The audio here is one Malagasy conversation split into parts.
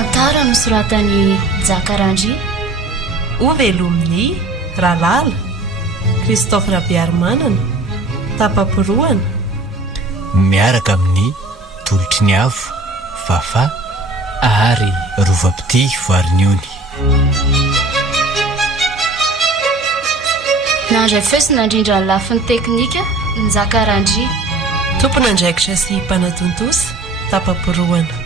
tantara nosoratany Jakarandry Ovelomin'ny Ralala Christophe Rabiarmanana Tapaporoana miaraka amin'ny tolotry ny avo Vafa ary Rovapity Voariniony. nandray fesina indrindra ny lafin'ny teknika ny Jakarandry tompona andraikitra sy mpanatontosa Tapaporoana.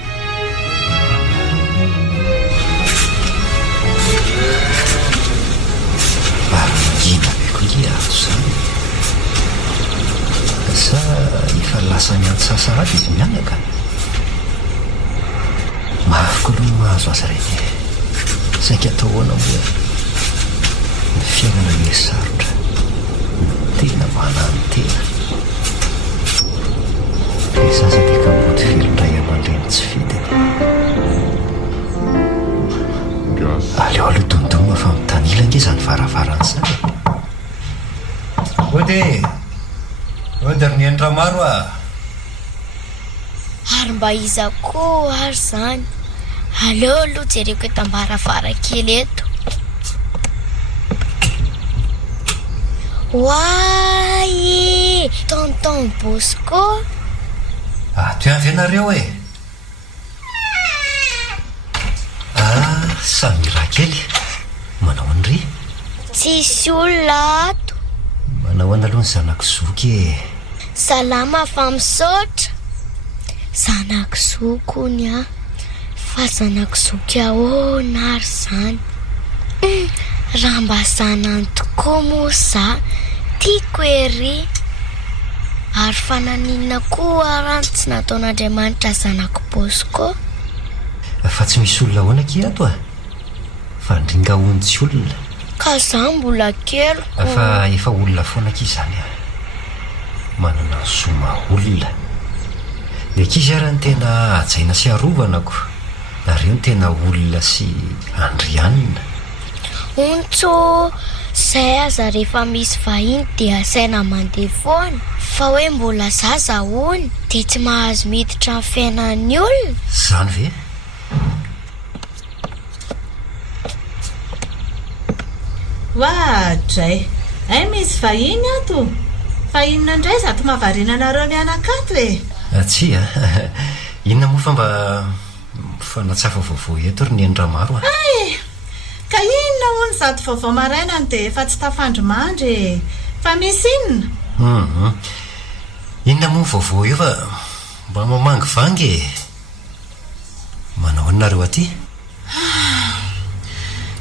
Ina beko lia azo zany sa efa lasany antsasahady izy mianaka mafiko aloha no mahazo azy reny sainky atao hoana moa ny fiainana hoe sarotra tena manano tena ny zaza dia kaboty velondray aman-dreny tsy fidiny aleo aloha domodoma fa mitanila nge zany varavarany zany ody ry niendra maro ary mba iza koa ary zany aleo aloha jereko eto ambaravarankely eto. Oaye tonton Bosco toy avy ianareo samy raha kely manao an'ry tsisy olona ato. manao ana aloha ny zanakizoky salama fa misaotra zanakizokony fa zanakizoky ahoana ary zany raha mba zanany tokoa moa za tiako ery ary fananinana koa raha tsy nataon'Andriamanitra zanako Bosco fa tsy misy olona ahoana ki ato fa ndringa ontsy olona ka za mbola keliko fa efa olona foana ki zany manana zoma olona dia kizy ary ny tena ajaina sy arovanako ary io ny tena olona sy andrianina ontso zay aza rehefa misy vahiny dia asaina mandeha foana fa hoe mbola zaza hony dia tsy mahazo miditra ny fiainan'ny olona zany ve Dray misy vahiny ato vahinina indray zato mahavariana anareo mianakato tsy inona moa fa mba fanatsafa vaovao eto ry niendra maro ka inona hono zato vaovao marainany dia efa tsy tafandromandry fa misy inona inona moa vaovao io fa mba mamangy vangy manao anareo aty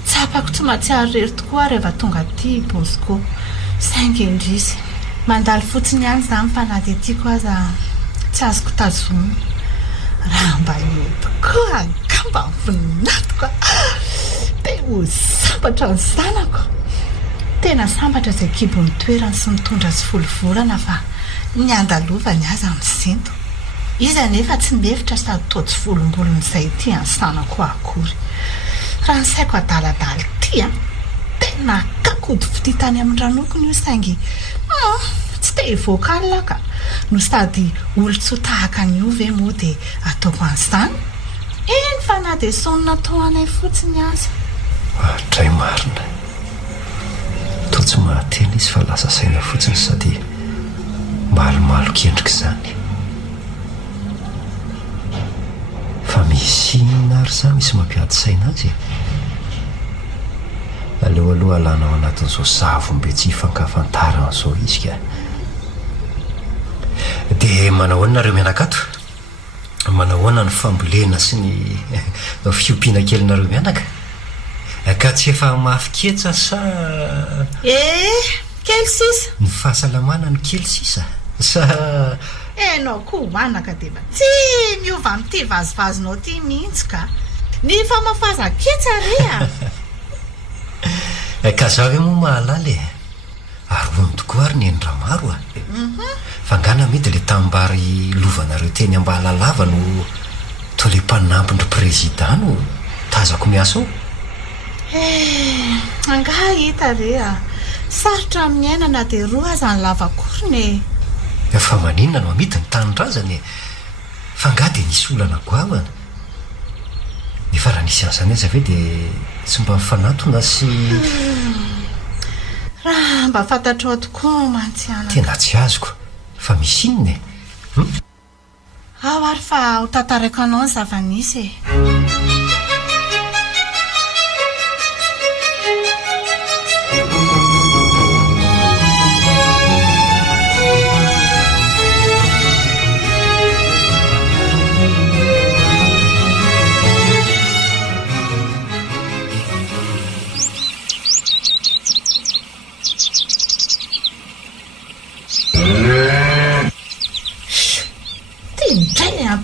tsapako tsy mahatsiaro rery tokoa rehefa tonga aty Bosco saingy indrisy mandalo fotsiny ihany zany fa na dia tiako aza tsy azoko tazomina raha mba etiko ka mba voninatoko dia ho sambatra ny zanako tena sambatra zay kibo ny toerany sy mitondra sy volovolana fa ny andalovany aza misinto izy anefa tsy mihevitra sady toatsy volombolony izay ty any sanako akory raha ny saiko adaladala ty tena kakody fititany amin'ny ranokony io saingy tsy te vokalina ka no sady olotso tahaka an'io ve moa dia ataoko an'izany eny fa na dia sonina tao anay fotsiny aza dray marina toa tsy mahatena izy fa lasa saina fotsiny sady malomalo kendrika izany fa misy inona ary za misy mampiady saina azy aleo aloha alana ao anatin'izao zavombe tsy hifankafantarana izao izy ka dia manao anareo mianakato manao ahoana ny fambolena sy ny fiompiana kelynareo mianaka ka tsy efa mafiketra sa kely sisa ny fahasalamana ny kely sisa sa enao koa manaka dia tsy miova amin'ity vazivazonao ty mihitsy ka ny famafazan-ketsa ka zavy moa mahalaly ary ony tokoa ary niendra maro fa ngana mety le tambary lovanareo teny ambahalalava no toa le mpanampindry président no tazako miasa ao angaha hita sarotra amin'ny ainana dia roa aza ny lavakoriny fa maninona no amity ny tanindrazany fa nga dia nisy olana goavana efa nisy an'izany aza ve dia tsy mba mifanatona sy raha mba fantatrao tokoa mantsiana tena tsy azoko fa misy inona ao ary fa ho tantarako anao ny zava-nisy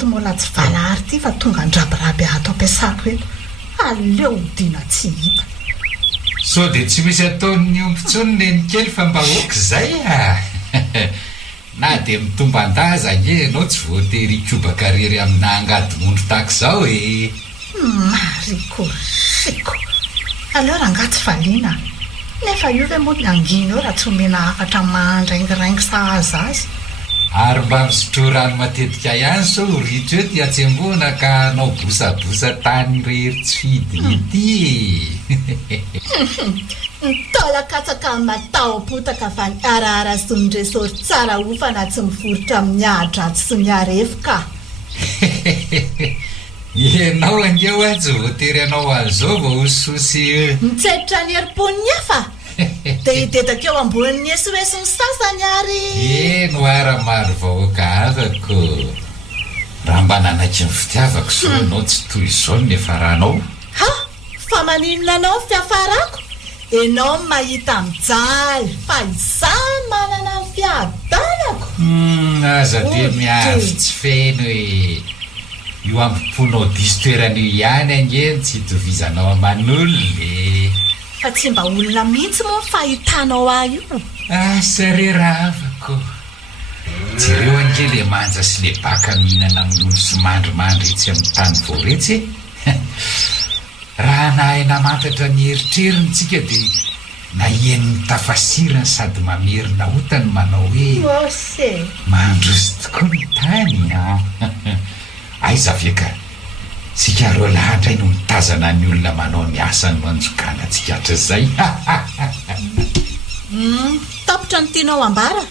mola tsy valary ty fa tonga andrabiraby ato ampiasako eto aleo dina tsy hita so dia tsy misy ataon'ny ompitsony neny kely fa mba oka izay na dia mitomban-daza nge anao tsy voatery koba-karery amina angadimondro tahaka izao marikosiko aleo raha ngatsy valiana nefa io ve moa ny angina eo raha tsy omena afatra mandraingiraingy sahaza azy ary mba misotro rano matetika ihany so ritra eo ty atsemboana ka anao bosabosa tany rehery tsy fidiny ity nitolakatsaka ny mataopotaka fa ny arahara sy ny resory tsara ofana tsy miforotra amin'ny ahadratsy sy ny arefoka ianao angeo a tsy voatery anao an'izao vao ososy mitseditra ny herim-poniny hafa dia hidedakeo amboniny esoesy ny sasany ary eno ara maro vahoaka avako raha mba nanaky ny fitiavako so anao tsy toy izao nefa rahanao ha fa maninona anao fiafarako ianao mahita mijaly fa izany manana ny fiadanako aza dia miavy tsy feno hoe io ampiponao diso toeran'io ihany angeny tsy hitovizanao aman'olona fa tsy mba olona mihitsy moa fahitanao ahy io sare ravako jereo ange le manja sy le baka mihinana amin'olo sy mandrimandry etsy amin'ny tany voaretsy raha nahay namantatra ny heritrerinitsika dia nahien'ny tafasirany sady mamerina otany manao hoe mandrozy tokoa ny tany aiza veka sika ro lahatra no mitazana ny olona manao ny asany manjokana tsikatra izay tapotra ny tianao ambara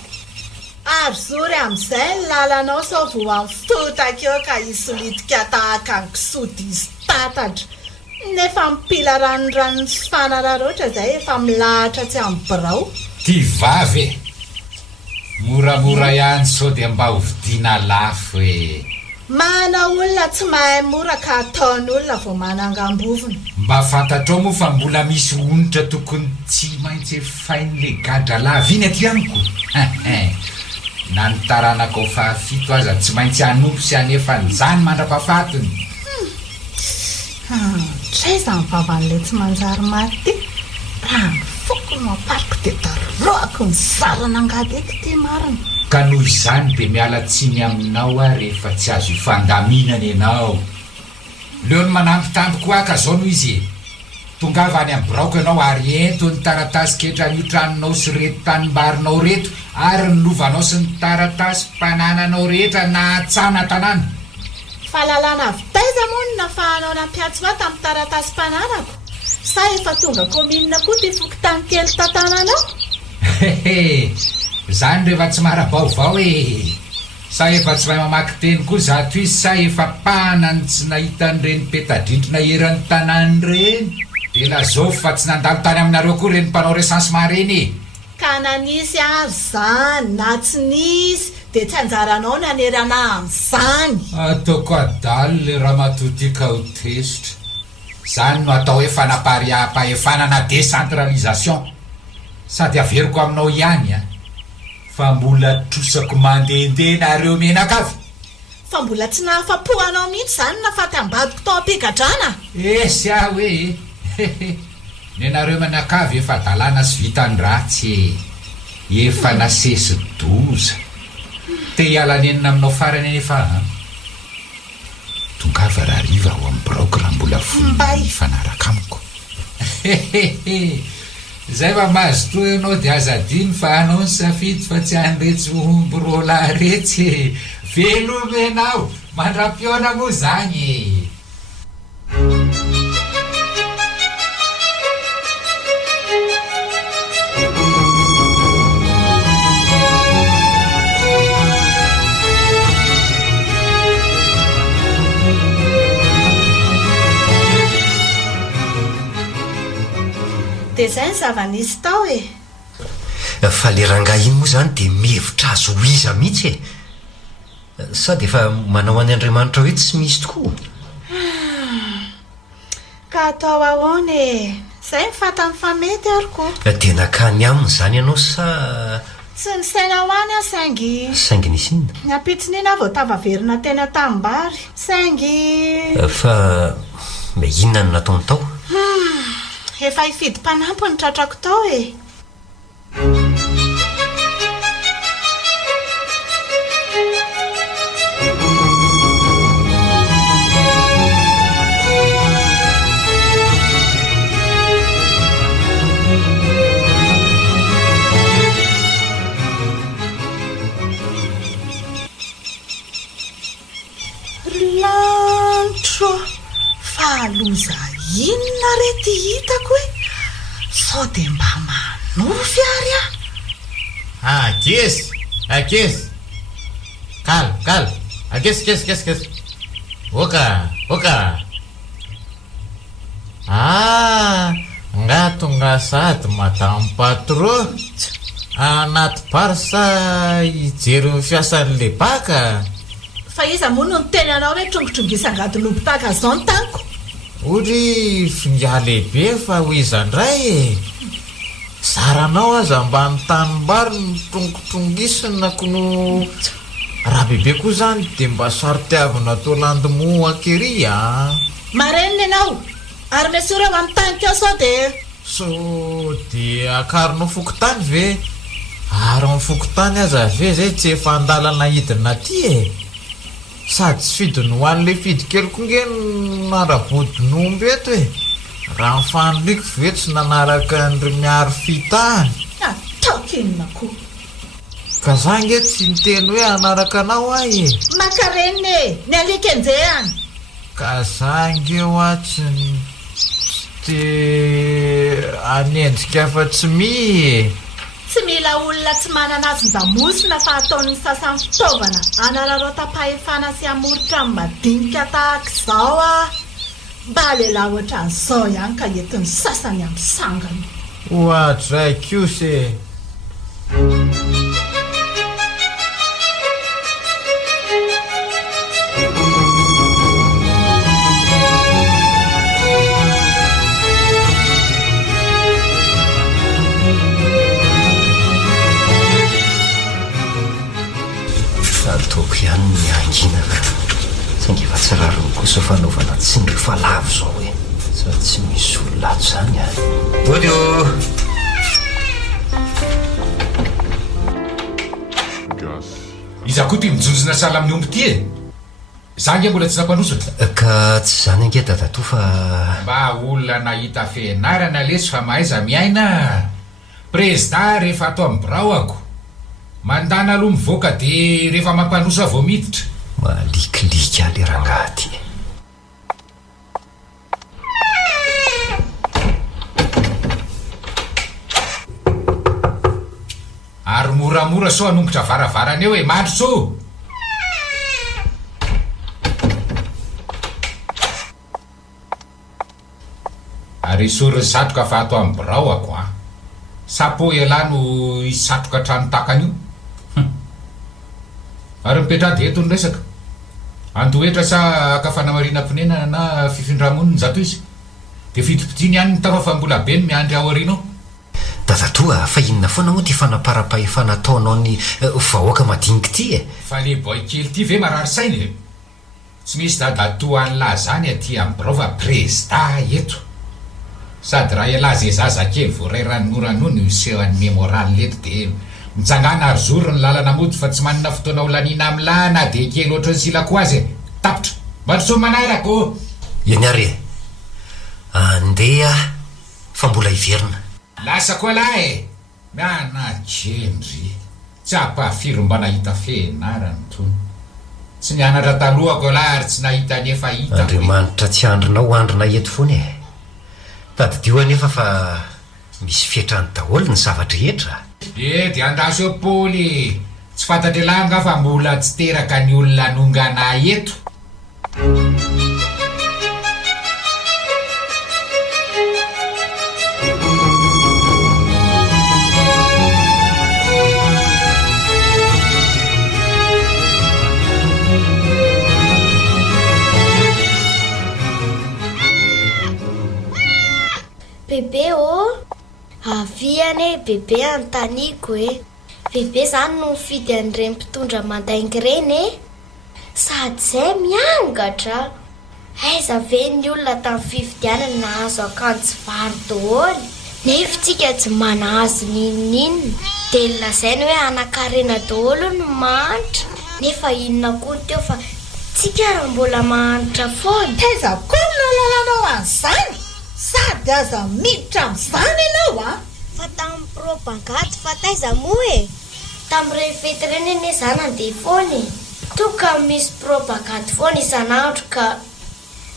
ary zory amin'izay ny lalanao sao vo amin'ny fotaka eo ka isolitika tahaka ny kisody izy tatatra nefa mipila ranonranony sy fanararoatra izay efa milahatra tsy amin'ny birao ty vavy moramora ihany sao dia mba hovidiana lafo mana olona tsy mahay mora ka ataon'olona vao manangam-bovona mba fantatrao moa fa mbola misy onitra tokony tsy maintsy fain'le gadra lava iny aty amiko na nitaranako fahafito aza tsy maintsy hanompo sy hanefa nyzany mandra-pahafatony traiza ny vavan'le tsy manjary maty raha mifoko no apariko dia taroako ny sarana angady eky ty marina ka noho izany dia miala tsiny aminao a rehefa tsy azo hifandaminana ianao leo ny manampitampo aka zao noho izy tongava any amin'ny braoko ianao ary ento ny taratasy ketra ny tranonao sy reto tanimbarinao reto ary ny lovanao sy ny taratasy mpanananao rehetra na atsana tanàna fahalalana vitaiza moa no nafahanao nampiatso va tamin'ny taratasy mpananako sa efa tonga kominina koa ty foky tany kely tantananao zany rehefa tsy marabaovao sa efa tsy mahay mamaky teny koa zato izy sa efa panany tsy nahitan'ireny petadrindrina eran'ny tanàny reny dia lazao fa tsy nandalo tany aminareo koa reny mpanao resansement reny ka nanisy azy zany na tsy nisy dia tsy anjaranao nanerana amin'izany ataoko adalo le raha matotika ho tesitra zany no atao hoe fanapariam-pahefanana décentralisation sady averiko aminao ihany fa mbola trosako mandehandeha nareo menakavy fa mbola tsy nahafapohanao mihitsy zany nafaty ambadiko tao am-pigadrana esy ah hoe ny nareo menakavy efa dalàna sy vitany ratsy efa nasesy doza te hialanenina aminao farany nefa tongava raha riva ho amin'ny braoko raha mbola vombay fanaraka amiko zay fa mazotoa ianao dia azadiny fa anao ny safidy fa tsy anyretsy omborola retsy velomenao mandram-piona moa zany dia izay ny zava-nisy tao fa le rangahy iny moa zany dia mihevitra azo ho iza mihitsy sady efa manao any Andriamanitra hoe tsy misy tokoa ka atao ahoana izay mifata amin'ny famety aroko dia nakany aminy zany ianao sa tsy ny saina ho any a saingy nisy inona ny ampitsonina vao tavaverina teny tambary saingy fa inona no nataony tao efa hifidy mpanampy ny tratrako tao lantro fahaloza inona rety hitako sao dia mba manofy ary akesy kal akesy oka ngatonga sady madame patron anaty barsa hijery ny fiasan'le baka fa iza moa no ny teny anao hoe trongotrongisa-ngadolobo tahaka zao ny taniko ory finga lehibe fa ho izandray zaranao aza mba ny tanimbary ny trongotrongisa kono raha bebe koa zany dia mba saritiavina tao landimo akery marenina ianao ary mesy ireo amin'ny tany keo sao dia so dia akarinao fokotany ve ary amin'ny fokotany aza ve zay tsy efa andalana hidina ty sady tsy fidiny ho an'le fidy kely konge narabodynomby eto raha mifanliko ve tsy nanaraka nyry miary fitahany ataoko inona koa ka zange tsy niteny hoe anaraka anao makarenina ny alika enjehany ka zange eo tsy anendrika afa tsy tsy mila olona tsy manana azy ndamosina fa ataon'ny sasany fitaovana anarareo tapahefana sy amoritra ny madinika tahaka izao mba lehilahy ohatran'izao ihany ka entin'ny sasany amin'ny sangany ohatray kiose ataoko ihany ny anginana saingy efa tsy rariny kosa fanaovana tsindry falavo zao sa tsy misy ololato zany odio iza koa ty mijonjona sala amin'ny omby ty zange mbola tsy nampanosatra ka tsy zany ange dadatoa fa mba olona nahita fianarana lesy fa mahaiza miaina président rehefa atao amin'ny braoako mandana aloha mivoaka dia rehefa mampanosa vao miditra malikilika le rangahy ty ary moramora so anombotra varavarana eo mandro so ary isoriny satroka fa atao amin'ny braoako sapo elahy no isatroka trano takany io ary mipetrady eto ny resaka andohetra sa akafanamarinam-pinena na fifindramony ny zato izy dia fitopitiny ihany ny tafa fa mbola be ny miandry ao arino dadatoa fa inona foana moa ty fanapara-pahefana ataonao ny vahoaka madinika ty fa le boy kely ty ve marary saina tsy misy dadatoa an'lahy zany aty amin'ny braova président eto sady raha elahy zay zazakely vo ray ranonoranony iseho any mémoral leto dia mitsangana ary zoro ny lalana mody fa tsy manana fotoana olaniana amilay na dia kely oatra ny silako azy tapitra mbaroso manarako eny ary andeha fa mbola hiverina lasa koa lahy mianakendry tsy ampafiry mba nahita fianarany tony tsy mianatra talohako lahy ary tsy nahita nefa hita andriamanitra tsy andrinao andrina eto foana tadidio anefa fa misy fietrany daholo ny zavatra rehetra dia andaso eo poly tsy fantatry langa fa mbola tsy teraka ny olona nongana eto bebe aviany bebe anontaniko bebe zany no mifidy an'ireny mpitondra mandaingy reny sady zay miangatra aiza ve ny olona tamin'ny fifidianana nahazo akanjo vary daholo nefa tsika tsy manahazo ninonina dia lazainy hoe anakarena daholo no mahantra nefa inona koa ny teo fa tsika raha mbola mahantra foana taiza koa nolalanao an'izany sady aza miditra amin'izany ianao fa tamin'ny propagande fa taiza moa tamin'ireny fety ireny ene zany andeha foana toka misy propagande foana isan'andro ka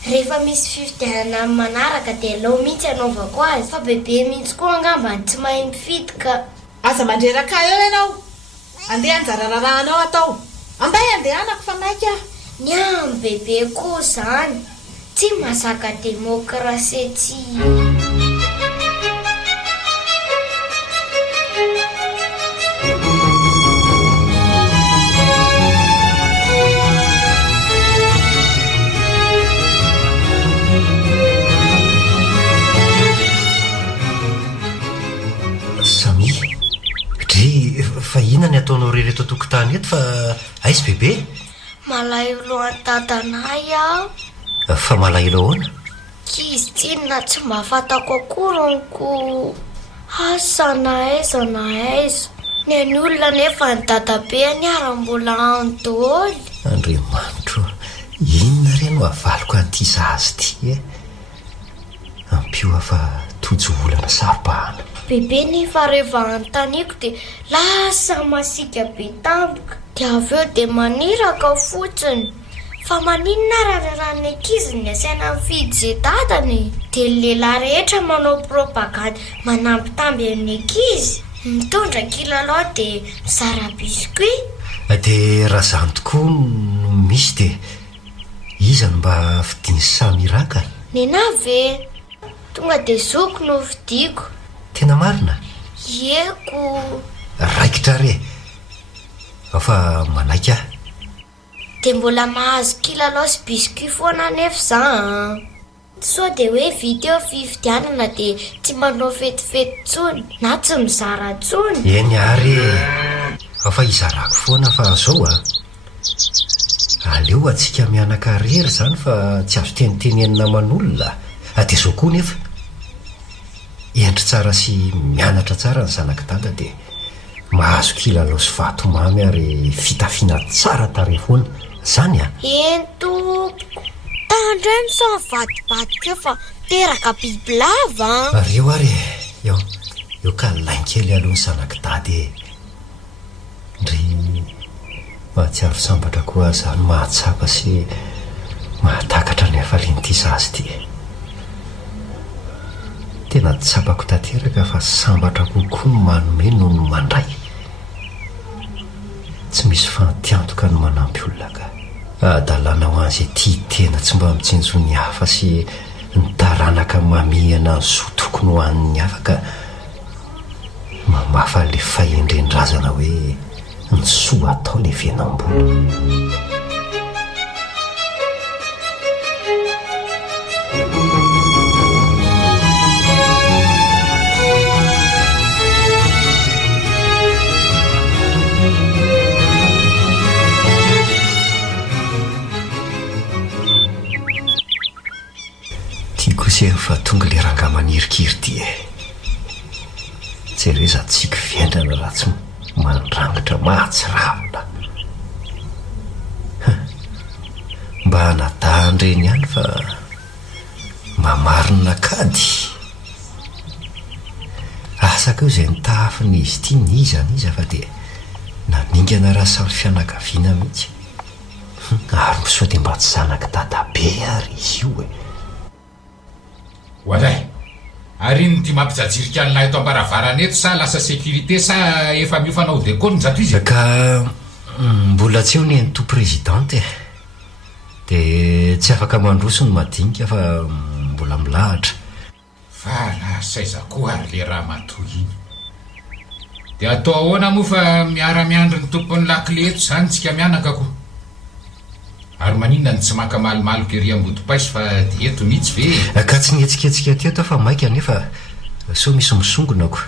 rehefa misy fifidianana manaraka dia aleo mihitsy anaovako azy fa bebe mihitsy koa angambany tsy mahay mifidy ka aza mandreraka eo ianao andeha anjara rarahanao atao ambay andehanako fa maika ny amin'ny bebe koa zany tsy mazaka demokrasia tsy fa ina ny ataonao rereto tokotany eto fa aizy bebe malailo an-tatanay aho fa malailo ahoana kizy tsinona tsy mba fatako akoronko asa na aiza ny any olona nefa ny dadabe any ara-mbola any daholo andriamanitro inona reny no avaliko an'ity zazy ty ampio afa tojo olana sarobahana bebe nefa rehefa anontaniko dia lasa masika be tampoka dia avy eo dia maniraka fotsiny fa maninona raharany ankizy ny asaina mifidy zay dadany dia ny lehilahy rehetra manao propagande manampitamby amin'ny ankizy mitondra kilalao dia mizara biscuit dia raha zany tokoa no misy dia iza no mba fidiny samiraka nenavy tonga dia zoko no vidiko tena marina eko raikitra re afa manaika dia mbola mahazo kilalao sy biscuit foana nefa za sao dia hoe video fifidianana dia tsy manao fetifety tsony na tsy mizara tsony eny ary afa izarako foana fa zao aleo atsika mianakarery zany fa tsy azo tenitenenina manolona dia zao koa nefa endry tsara sy mianatra tsara ny zanaka dada dia mahazo kilalao sy vatomamy ary fitafiana tsara tare foana zany entoko tandray miso mivadibadika eo fa teraka bibilava reo ary eo ka lainkely aloha ny zanaka dady ndry mahatsiaro sambatra koa zany mahatsapa sy mahatakatra ny hafalinyity zazy ty tena tsapako tanteraka fa sambatra kokoa no manome noho no mandray tsy misy fantiantoka no manampy olona ka adalana ho azy ety tena tsy mba mitsinjo ny hafa sy ny taranaka mamihana ny zo tokony ho an'ny afaka mamafa le fahendrendrazana hoe ny soa atao le venam-bola fa tonga le ranga manirikiry ty tsy reza tsika viendrana raha tsy mandrangitra mahatsiravina mba hanadandreny ihany fa mamarina kady asaka eo izay nitahafina izy ity ny izaniza fa dia naningana raha samy fianakaviana mihitsy ary misoa dia mba tsy zanaka dadabe ary izy io walay ary iny ty mampijajirika an'ilay eto ambaravarana eto sa lasa sécurité sa efa miofanao deko ny zato izy ka mbola tsy eo ny to présidente dia tsy afaka mandroso ny madinika fa mbola milahatra fa lasaiza koa ary le raha matoy iny dia atao ahoana moa fa miara-miandry ny tompony lakile eto zany tsika mianaka koa ary maninona ny tsy maka malimaloko ery ambody paiso fa dia eto mihitsy ve ka tsy nihetsiketsika teto fa maika nefa so misy misongonako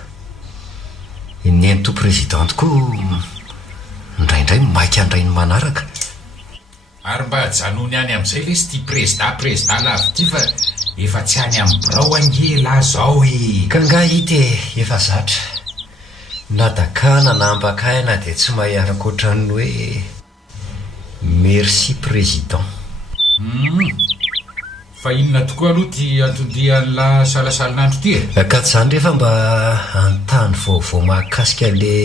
ny anto présidente koa indraindray maika andrainy manaraka ary mba janony any amin'izay le sy tia président lavy ty fa efa tsy any amin'ny birao angela zao e ka nga hita efa zatra na dakana na ambakaina dia tsy mahay arakoatran'ny hoe merci président fa inona tokoa aloha ty antondian'la salasalinandro ty e ka tsy zany rehefa mba antany vaovao mahakasika le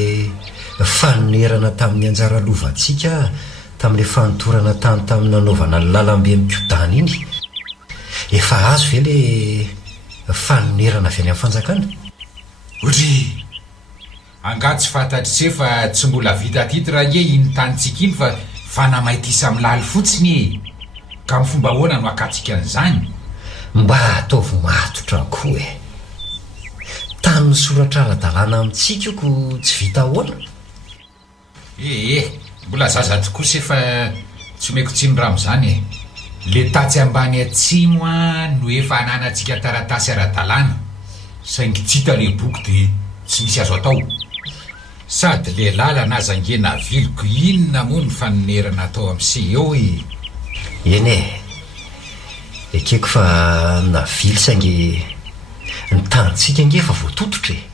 fanonerana tamin'ny anjara lovantsika tamin'le fanotorana tany tamin'ny nanaovana ny lalambe mikodany iny efa azo ve le fanonerana avy any amin'ny fanjakana otry angatsy fantatry se fa tsy mbola vita tity raha ie iny tanytsika iny fa fanamaitisa amin'ny laly fotsiny e ka amin'ny fomba hoana no akatsika an'izany mba ataovy matotra koa e tany misoratra ara-dalàna amintsika oko tsy vita hoana mbola zaza tokoa se fa tsy omeko tsiny ramo zany e le tatsy ambany atsimo a no efa ananantsika taratasy ara-dalàna saingy tsita le boky dia tsy misy azo atao sady le lala nazangena viliko inona moa ny fanonerana atao amin'se eo e eny e ekeko fa navily saingy ny tanyntsika nge efa voatototra e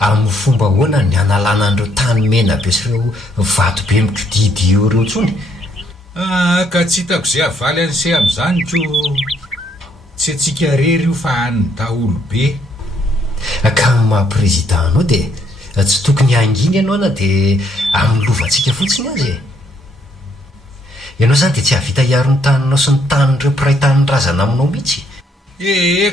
amin'ny fomba hoana ny analana an'ireo tany mena be sy ireo vato be mikodidy eo ireo ntsony ka tsy hitako izay avaly an'se amin'izany ko tsy atsika rery io fa anyny daholo be ka amin'ny maha-président anao dia tsy tokony anginy ianao na dia amin'ny lovantsika fotsiny azy e ianao zany dia tsy havita hiaro ny taninao sy ny tanin'ireo mpiray tanin'ny razana aminao mihitsy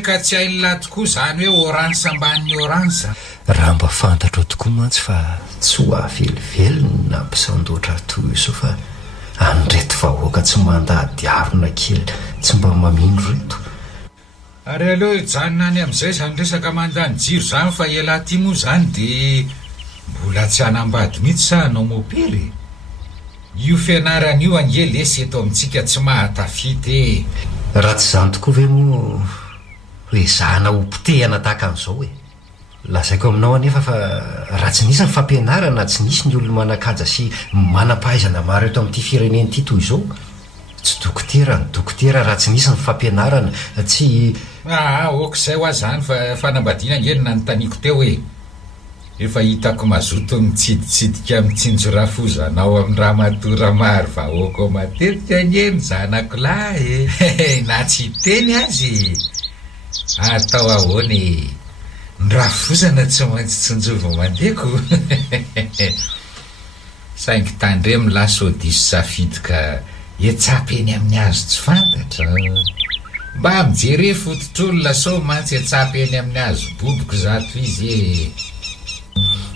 ka tsy hainona tokoa zany hoe oransa amban'ny oransa raha mba fantatra tokoa mantsy fa tsy ho avelively na mpisandoatra toy iso fa anyreto vahoaka tsy mandady arona kely tsy mba mamino reto ary aloha janona any amin'izay zany resaka mandany jiro zany fa ela ty moa zany dia mbola tsy hanambady mihitsy sa hanao mopery io fianaran'io ange lesy eto amintsika tsy mahatafity e raha tsy zany tokoa ve moa hoe zahana hompotehana tahaka an'izao e lazaiko aminao anefa fa raha tsy nisy ny fampianarana tsy nisy ny olona manakaja sy manam-pahaizana maro eto amin'ity fireneny ity toy izao tsy dokotera ny dokotera raha tsy nisy ny fampianarana tsy okizay ho azy zany fa fanambadiana ngeny na nytaniako teo hoe efa hitako mazoto mitsiditsidika mitsinjorafozanao amin'ny raha matora maro vahoaka matetika ngeny zanako lahy e na tsy teny azy atao ahoany ny rafozana tsy maintsy tsinjova mandeko saingy tandre milasodiso safidy ka etsapy eny amin'ny azo tsy fantatra mba mijere fototr'olona so mantsy etsapy eny amin'ny azo boboko zato izy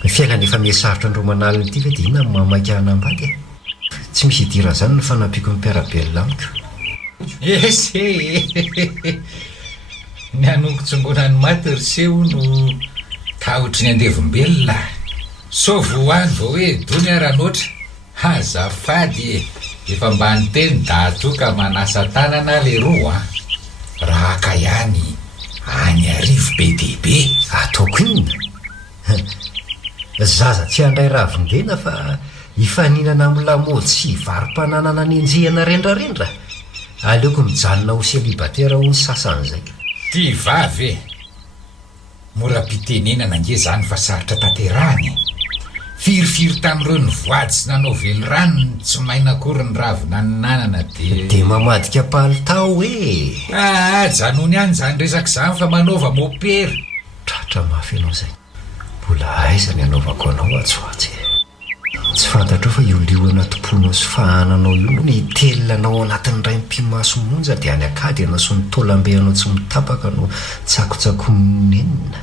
ny fiainana efa mihasarotra andreo manalina ity ve dia inona ny mamaika hanambady e tsy misy hidira zany no fanampiako ny mpiarabelona amiko ny anongotsongonany maty ryseo no tahotry ny andevombelona so voany vao hoe dony aranoatra hazafady efa mba nyteny dato ka manasa tanana le roa raha ka ihany any arivo be dehibe ataoko inona zaza tsy handray ravindena fa hifaninana amin'ny lamody sy varim-pananana ny enjehana rendrarendra aleoko mijanona ho célibatera ho ny sasan'izay ty vavy e mora-pitenenana nge zany fa sarotra tanterahany firifiry tamin'ireo ny voady sy nanao velo ranony tsy maina akory ny ravina ny nanana dia mamadika palitao e janony any zany resaka zany fa manaova mopery tratra mafy ianao zay mbola aizany anaovako anao atsoatsy tsy fantatro fa iolioana tomponao sy fahananao io no ny telinanao anatin'ny ray mpimaso monja dia any akady ianao sy ny tolambe anao tsy mitapaka no tsakotsakonenina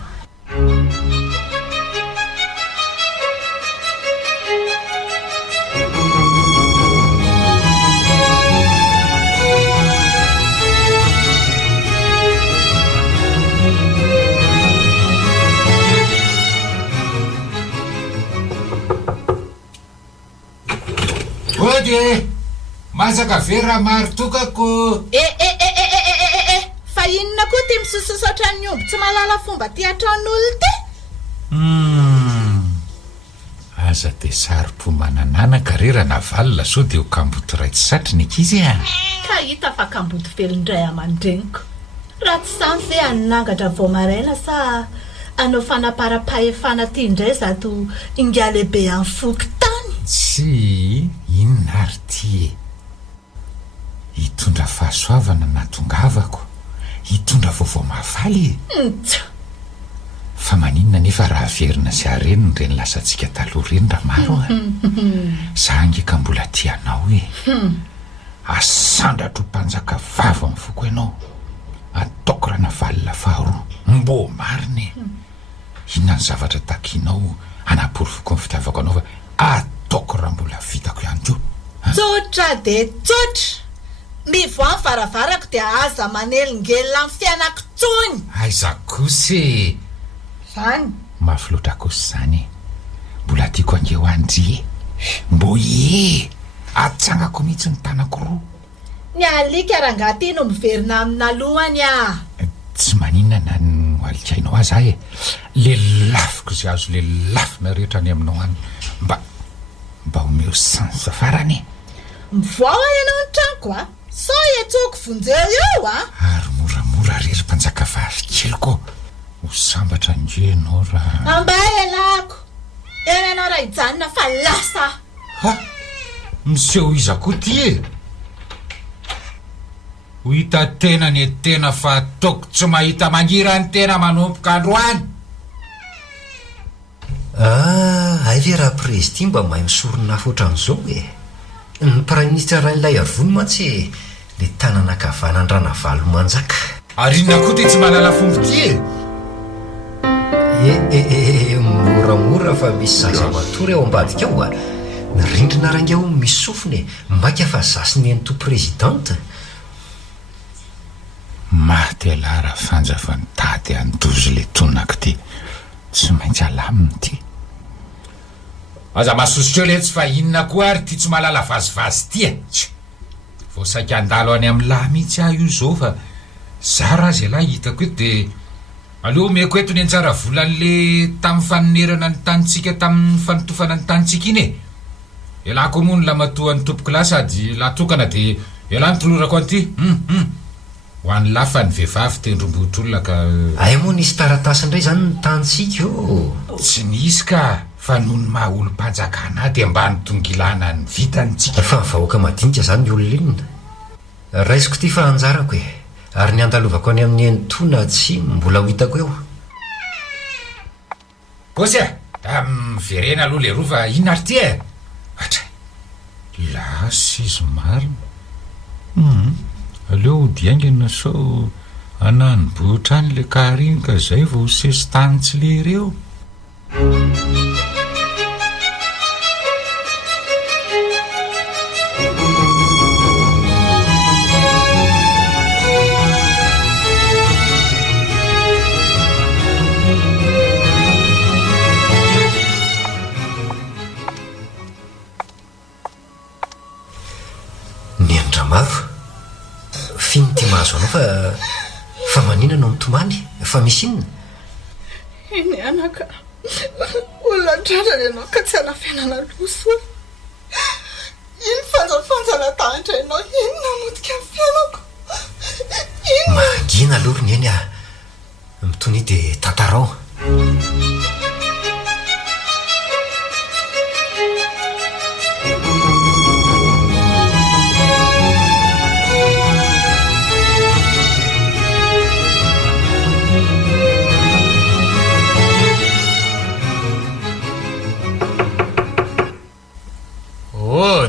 Mazaka vera maro tokako fa inona koa ty misososotra ny omby tsy malala fomba ty atran'olo ty. Aza de sary-po manananaka rerana valona sao de ho kamboto ray tsy satriny ankizy a. Ka hita fa kamboto velondray aman-dreniko. Raha tsy samy fe anangatra vao maraina sa anao fanapara-pahefana ty indray zato inga lehibe amin'ny foky tany. Tsy inona ary ty hitondra fahasoavana natongavako, hitondra vaovao mahafaly fa maninona nefa raha verina sy areniny reny lasantsika taloha reny raha maro a. Za angeka mbola tianao asandratro mpanjaka vava amin'ny foko ianao, ataoko rana valina faharoa mbo mariny. Inona ny zavatra takinao anaporofoako ny fitiavako anao fa ataoko raha mbola vitako ihany ko. Tsotra de tsotra, mivoa faravarako dia aza manelingela amin'ny fianako tsony. Aiza kosy Zany mafy loatra kosa zany, mbola tiako angeo andry mbo atsangako mihitsy ny tanako roa. ny alika rangaty no miverina amina lohany a. Tsy maninana no alikainao azy ahy le lafiko zay azo le lafina rehetra any aminao any mba omeo sansa farany. Mivoa ianao ny tranoko a, so etsoko vonjeo eo a. Ary moramora rery mpanjaka vavy keliko ho sambatra ngenao raha amba elako eny anao raha hijanona fa lasa. Ha miseho iza koa ty ho hita tena ny tena fa ataoko tsy mahita mangira ny tena manompoka androany. Ay ve raha président mba mahay misorona foatran'izao ny prime ministre rahailay arivony mantsy le tanana kavanandrana valo manjaka. Ary inona koa ty tsy manala fombo ty moramora fa misy zaza matory ao ambadika ao a, ny rindrina rangeo misy sofiny maika fa zasiny eny to présidente. maty alara fanjavany tady andozy le tonako ty tsy maintsy alaminy ty. Aza masosotra eo le tsy fa inona koa ary ty tsy malala vazivazy ty vao saika andalo any amin'ny lahy mihitsy aho io zao fa zara azy lahy hitako eto de aleo meko eto ny anjara volan'le tamin'ny fanonerana ny tanitsika tamin'ny fanotofana ny tanitsika iny elako moa ny lamatoa ny tompoko lahy sady latokana de ela ny tolorako an'ity ho an'ny lafa ny vehivavy tendrombohitr'olona ka ay moa nisy taratasy indray zany ny tanitsika io. Tsy nisy ka fa noho ny maha olo-mpanjakana de mba nitongilana ny vitanytsika fa vahoaka madinika zany ny olona inona raisiko ty fa anjarako ary ny andalovako any amin'ny entona tsy mbola ho hitako eo. Bosy miverena aloha le roa fa inona ary ty atra lasy izy marina aleo diaingana sao ananobotra any le kariny ka zay vao sesy tany tsy le reo. Ny andramaro finy ty mahazo anao fa maninana no mitomany fa misy inona Eny anaka olona ndrarany ianao ka tsy alafianana loso iny fanjafanjana tahatra ianao inona motika ny fianako mangina alorony eny mitony de tantarao.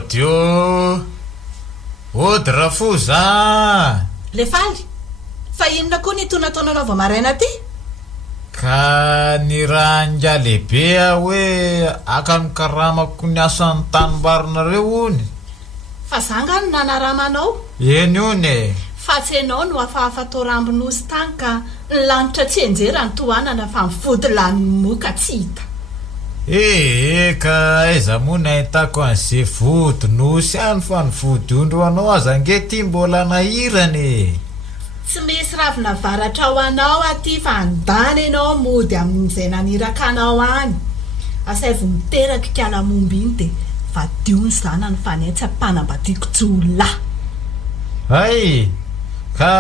Dio ody rafoza le faly fa inona koa ny tonataonanao vao maraina ty ka ny raha nga lehibe hoe akanokaramako ny asan'ny tanimbaronareo ony fa zanga no nanaramanao eny ony fa tsy ianao no afahafatorambonyosy tany ka ny lanitra tsy enjera ny tohanana fa mivody lany moka tsy hita ka aiza moa ny ahitako an'izay vody nosy any fa ny vody ondro anao aza nge ty mbola nahirany tsy misy ravina varatra ho anao aty fa andany ianao mody amin'izay naniraka anao any asaivo miteraka kialamomby iny dia vadiony zana ny fanetsy ampanambadiako jolahy ay ka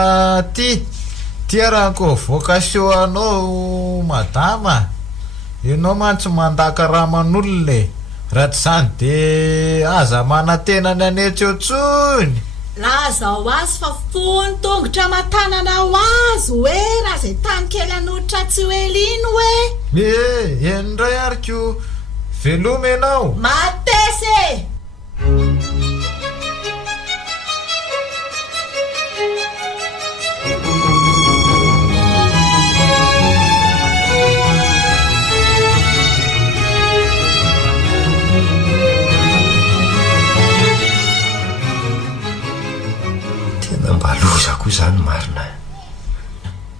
tia rahako vocation anao madama ianao mantsy mandaka raha man'olona raha tsy zany dia aza manantenany anetsy eo tsony laza ho azy fa fony tongotra matanana ho azy hoe raha zay tany kely anoditra tsy hoelino hoe enindray ariko veloma ianao matese mba loza koa zany marina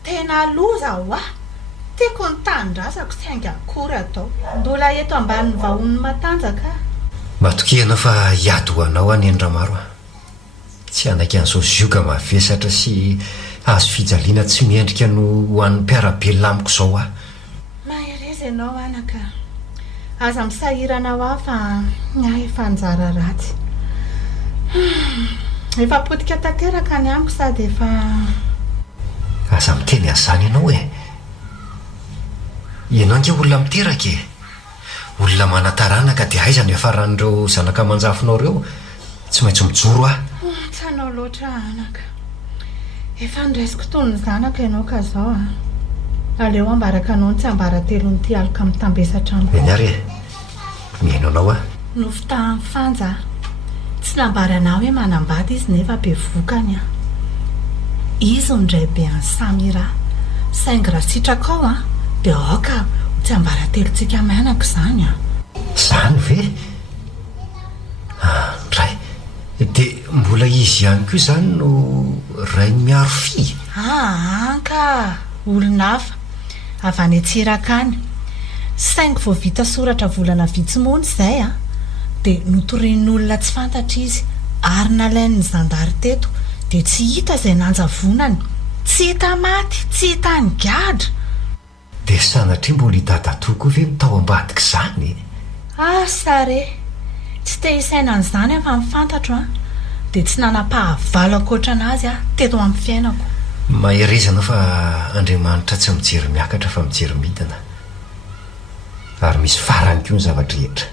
tena loza ho a tiako ny tanindrazako sy hainga akory atao mbola eto ambanin'ny vahon'ny matanjaka matokihana fa hiady ho anao any Endramaro a tsy anaky an'izao zioka mavesatra sy azo fijaliana tsy miendrika no ho an'ny mpiarabelona amiko izao a mahereza ianao anaka aza misahirana ho a fa nyahy efa anjara ratsy efa potika tanteraka ny amiko sady efa aza miteny azany ianao e ianao ange olona miteraka e olona manataranaka dia aiza ny afaran'ireo zanaka manjafinao ireo tsy maintsy mijoro a tsy anao loatra anaka efa ndraisiko tony ny zanaka ianao ka zao a aleo ambaraka anao ny tsy ambara telo nyty alika mitambesatra amiko eny ary e mihaino anao a no fitahan'ny fanja tsy nambaranao hoe manambady izy nefa be vokany a izy ndray be any samira saingy raha sitraka ao a dia aoka tsy ambaratelontsika mianako izany a zany ve ndray dia mbola izy ihany koa izany no ray miaro fi anka olona hafa avy any atsiraka any saingy vao vita soratra volana vitsimoany izay a dia notorian'olona tsy fantatra izy ary nalain'ny zandary teto dia tsy hita izay nanjavonany tsy hita maty tsy hita ny gadra dia sanatria mbola hitadatoa koa ve mitao ambadika izany sare tsy te hisaina n'izany afa mifantatro a dia tsy nanam-pahavalo ankoatra anazy a teto amin'ny fiainako maherezana fa Andriamanitra tsy mijery miakatra fa mijery midina ary misy farany koa ny zavatra rehetra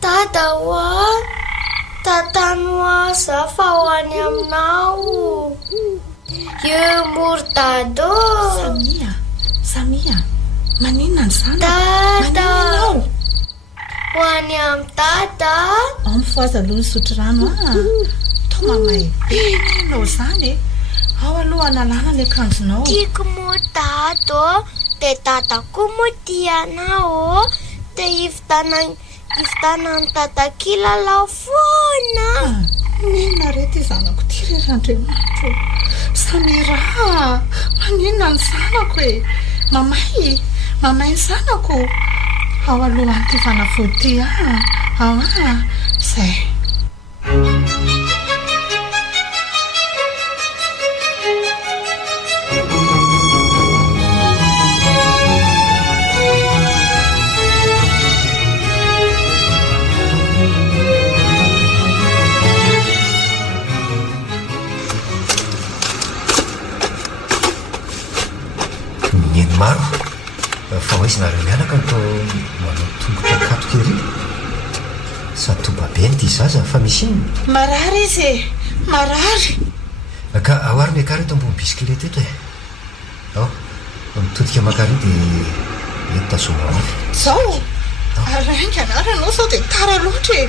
Tata hoa tatanoa za fa ho any aminao io mordado Samia maninona ny sana tata maninanao ho any amin'ny tata mifoaza aloha ny sotro rano to mamay be nenao zany e ao aloha analana ny akanjonao tiako mordado dia tata koa moa tianao dia ivitanany tata kilalao foana ninona rety zanako ty rerandriamanitro Samira maninona ny zanako e mamay ny zanako ao aloha anty fanafody ao zay maro fa ho izy nareo mianaka nto manao tongotra katoka ery sady toba be ny ty zaza fa misy iny marary izy marary ka ahoary miakary eto ambony bisikileta eto e ao mitodika makary dia eto tasoma avy zao arainga anary anao sao dia tara loatra e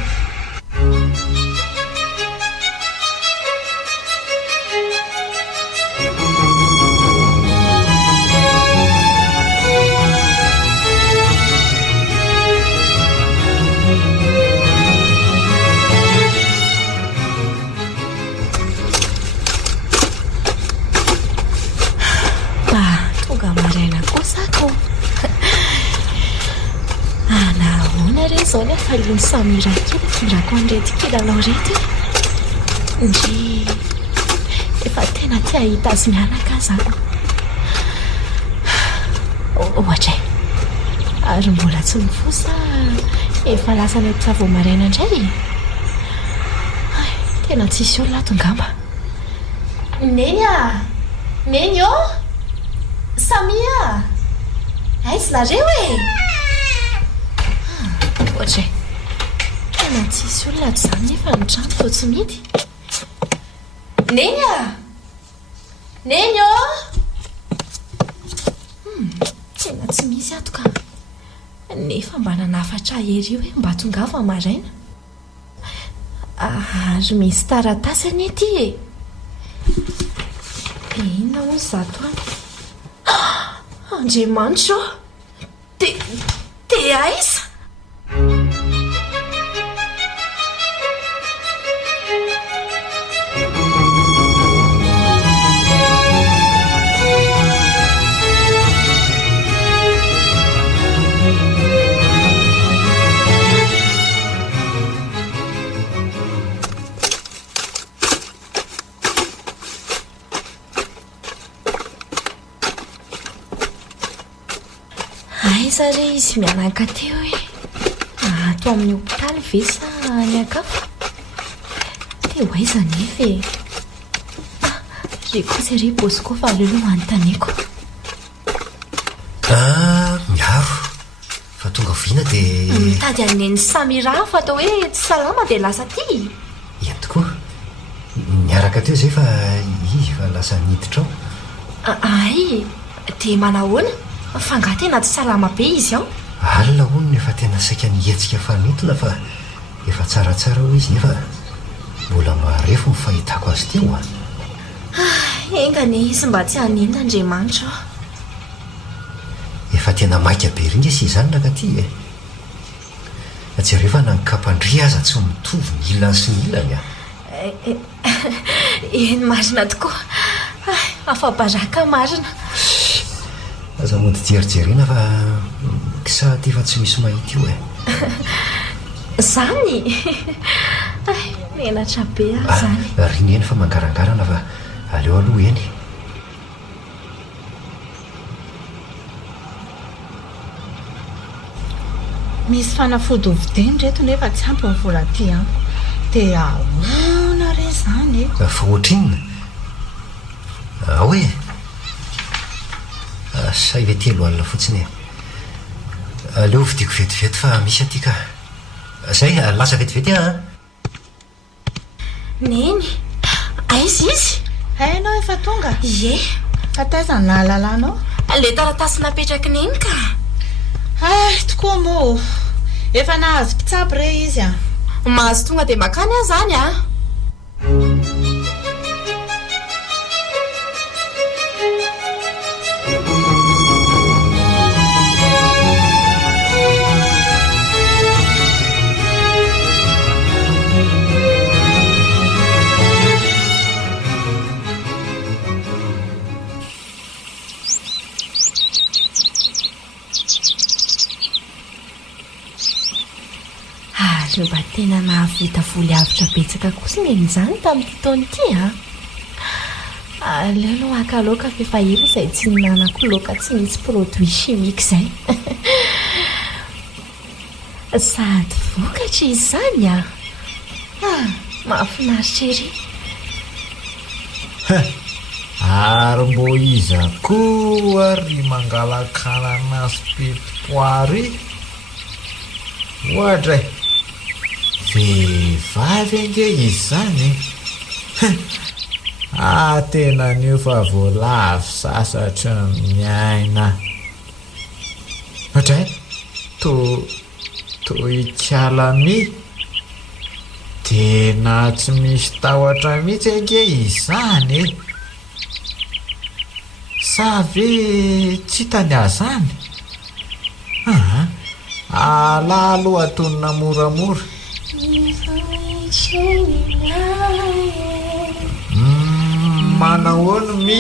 re zao ny afaliany samira kely findrako an'irety kilalao rety ndry efa tena tia hita azy mianaka zany ohatra ary mbola tsy mifosa efa lasa mety vao maraina indray tena tsisy olona tongamba neny neny ô samia aizy lareo e ohatra tena tsisy olona tsy zany nefa ny trano fo tsy mity neny neny ô tena tsy misy ato ka nefa mba nanafatra hery io hoe mba tongava maraina ary misy taratasy any ety e inona hoy zato any andriamanitra te aiza aiza re izy mianaka teo e ato amin'ny hopitaly ve sa ny akafa teo aiza nefa e ry kosa ry bosiko fa aleoloha anytaneko miaro fa tonga vina dia mitady aneny samira fa atao hoe tsy salama dia lasa ty ia tokoa miaraka teo zay fa fa lasa niditra ao ay dia manahoana fanga tena tsy salama be izy ao alina honony efa tena saika nihetsika fanentona fa efa tsaratsara ho izy nefa mbola marefo mifahitako azy teo engane izy mba tsy hanenina andriamanitra efa tena maika be ringa sy izany nakaty tsy rehefa nankapandria aza tsy mitovy ny ilany sy ny ilany eny marina tokoa afa-baraka marina aza mody jerijerena fa kisa ty fa tsy misy mahita io zany menatra be ahy zany riny eny fa mangarangarana fa aleo aloha eny misy fanafody ovidiny reto nefa tsy ampy ny vola ty amiko dia ahoana re zany fa ohatrinona hoe say ve telo alina fotsiny aleo vidiko vetivety fa misy aty ka zay lasa vetivety neny aizy izy hainao efa tonga ye fa taiza ny nahalalanao le taratasy napetraky neny ka tokoa mo efa nahazo mpitsapy re izy mahazo tonga dia makany ahy zany mba tena nahavita voly avitra betsaka kosa nen'izany tamin'ity taona ity aleo no akaloka fefa elo izay tsy ninanako loka tsy misy produit chimique izay sady vokatra izy zany mahafinaritra ery ary mbo iza koa ry mangalakana spiritoary ohatra vehivavy ange izy zany tena nio fa voalavy sasatra miaina ohatra to ikalami tena tsy misy tahotra mihitsy ange izy zany sa ve tsy hitany azany alalo atonina moramora manahoana mi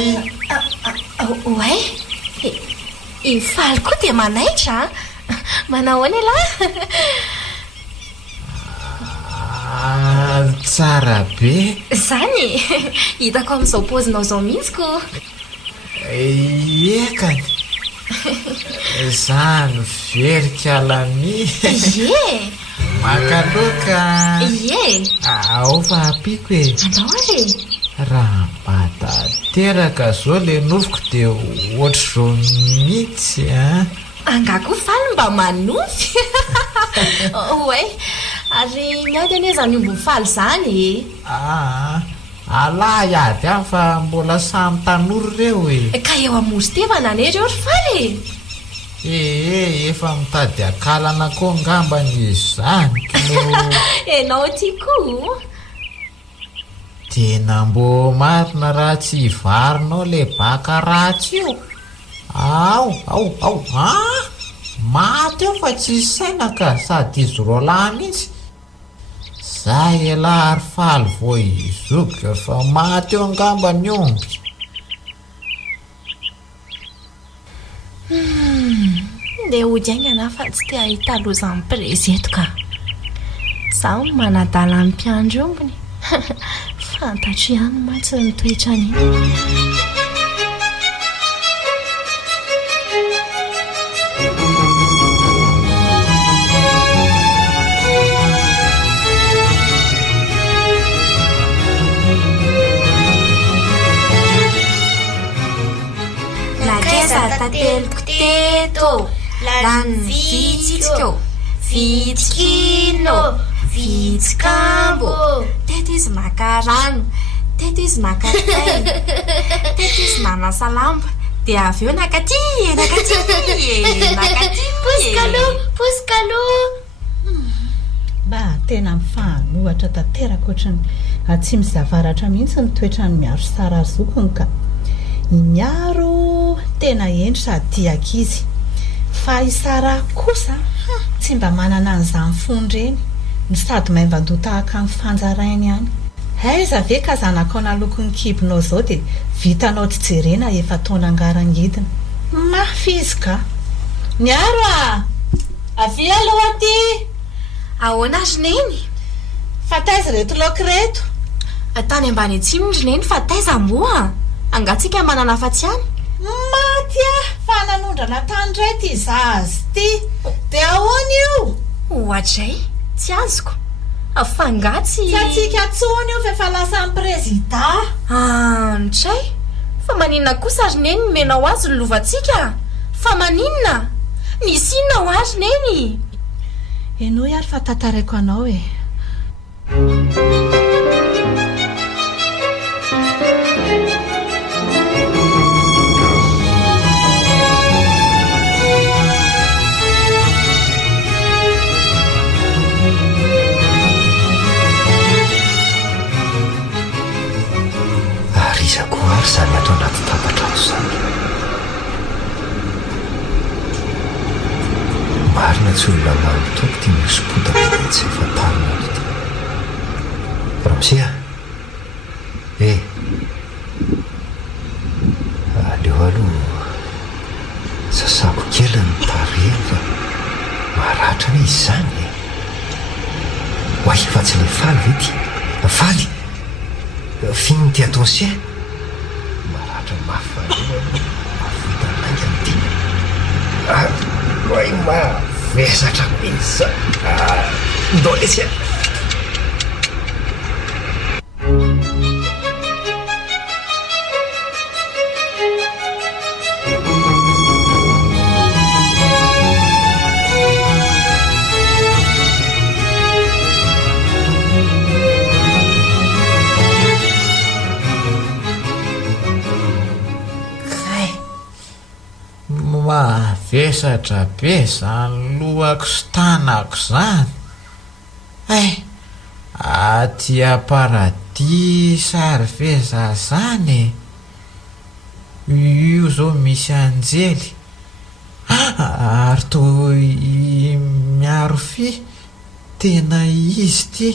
oay ifaly koa dia manaitra Manao any la? Tsara be. Zany hitako amin'izao pozinao zao mihitsiko. Ekany zany verik'alami. Ie. Makaloka. Ie. Ao fa apiko e. Andao ary. Raha batateraka zao le nofoko dia ohatr'izao mihitsy a. Angako faly mba manofy. Oay, ary miady anie zany omby mifaly zany. Alà iady aho fa mbola samy tanora reo e. Ka eo amorostevana ane reo ry faly. Efa mitady akalana koa ngambany izy zany. Enao ty koa. Tena mbo marina raha tsy varinao le baka ratsy io. Ao maty eo fa tsy saina ka sady izy roa lahy mihitsy. Zay ela ary faly vo izoka fa maty eo angambany omby. Le hodiaingana fa tsy te ahita lozan'ny prezy eto ka. Zaho manadala amin'ny mpiandry ombony. Fantatro ihany matsy ny toetrany. Tateloko teto lany vitsiko vitsikino vitsikambo teto izy maka rano teto izy maka tay teto izy manasa lamba dia avy eo nakaty posikalo mba tena mifanohatra tanteraka ohatrany atsy mizavaratra mihitsy ny toetrany miaro sara azokony ka miaro tena endry sady tiaka izy fa isara kosa tsy mba manana an'izany fony reny ny sady maivandotahaka ny fanjarainy ihany aiza ve ka zanakao nalokony kibonao zao dia vitanao tsy jerena efa taona angarangidina mafy izy ka miaro avy aloha aty ahoana azy neny fa taiza reto laoky reto tany ambany atsimony neny fa taiza moa angatsika manana fatsiany maty fa nanondrana tany reto izazy ty dia ahoana io ohatray tsy azoko afangatsy tsy atsika atsony io fa lasa ny prezida nitray fa maninona kosa ary neny menao azy ny lovantsika fa maninona misy inona ho azy neny enao ary fa tantaraiko anao e arizako ary zany ato anaty tapatrato zany marina tsy olona manotoko ty misopotana tsy efa tarina ato ty ramsia aleo aloha sasako kely ny tareny fa maratra ny izy zany oay fa tsy le faly ve ty faly finy ty attention maratra mafavitanainga ty oay mavesatra ko izy ndoletsy mavesatra be zany lohako sy tanako zany aty aparadisa ary veza zany io zao misy anjely ary toy miaro fi tena izy ty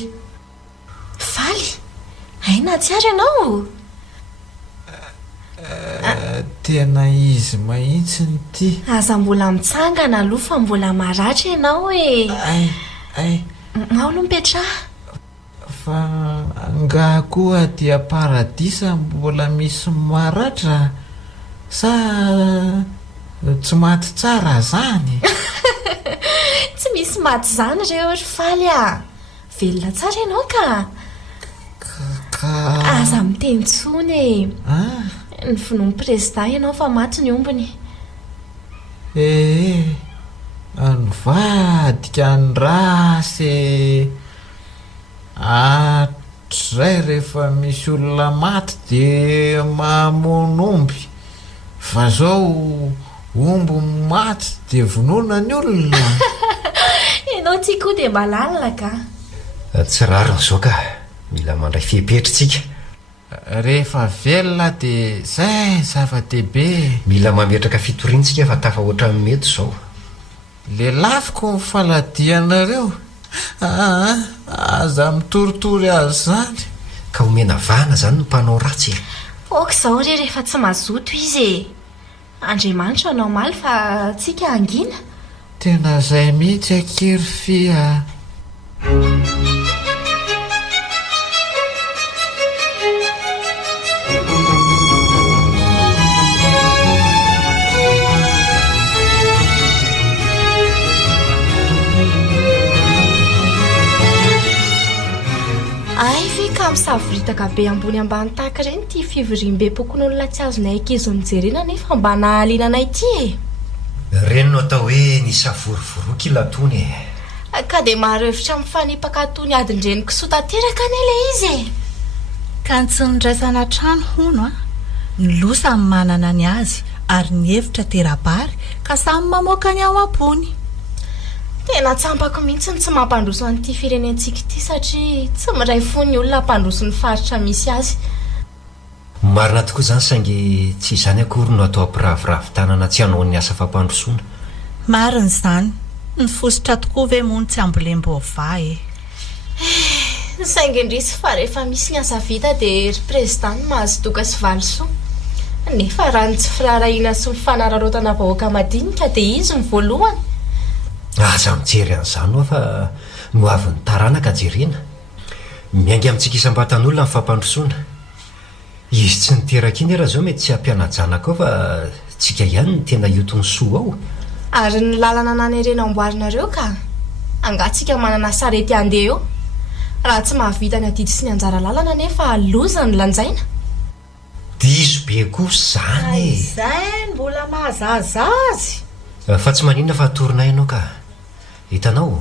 faly aina tsy ary ianao tena izy mahitsiny ty. Aza mbola mitsangana aloha fa mbola maratra ianao e. Ay ao no mipetraha. Fa nga koa dia paradisa mbola misy maratra sa tsy maty tsara zany? Tsy misy maty zany rehetra faly a. Velona tsara ianao ka aza miteny tsony e. Ny finomy président ianao fa maty ny ombony. Anyvadika ny rasy atray rehefa misy olona maty de mamonomby fa zao omby maty de vonona ny olona. Ianao ty koa de malalina ka. Tsy rariny zao ka, mila mandray fipetritsika. Rehefa velona de zay zava-dehibe. Mila mametraka fitorintsika fa tafa ohatran'ny mety zao. Le lafiko ny faladianareo. Aza mitoritory azy zany. Ka omena vana zany no mpanao ratsy. Ok zao rehefa tsy mazoto izy e. Andriamanitra anao maly fa tsika angina. Tena zay mihitsy akery fia. Misaviritaka be ambony ambany tahaka ireny ty fivoriam-be pokon'olona tsy azonay ankizy mijerena nefa mba nahaliananay ty e. Reny no atao hoe ny savorovoroky latony e. Ka de maharevitra mifanipaka tony adin-dreniko soa tanteraka an'ele izy e. Ka tsy niraisana trano hono a. Ny losa ny manana ny azy ary ny hevitra terabary ka samy mamoaka ny ao am-pony. Tena tsampako mihitsy tsy mampandroso an'ity firenentsika ity satria tsy miray fo ny olona mpandroso ny faritra misy azy. Marina tokoa zany saingy tsy izany akory no atao ampiraviravin-tanana tsy hanao ny asa fampandrosoana. Marina izany, ny fosotra tokoa ve moa tsy ambolembo-ova e. Saingy indrisy fa rehefa misy ny asa vita dia ry président mahazo doka sy valisoa. Nefa raha ny tsy firarahina sy mifanararaotana vahoaka madinika dia izy ny voalohany. Aza mijery an'izany oa fa no avy ny taranaka jerena. Miainga amintsika isam-batan'olona ny fampandrosoana. Izy tsy niteraka iny raha zao mety tsy hampianajanaka ao fa tsika ihany ny tena iotony soa ao. Ary ny lalana nanerena amboarinareo ka angatsika manana sarety andeha eo. Raha tsy mahavita ny adidy sy ny anjara lalana nefa loza ny lanjaina. Diso be kosa zany e. Izay mbola mahazaza azy. Fa tsy maninona fa torinay ianao ka. Hitanao,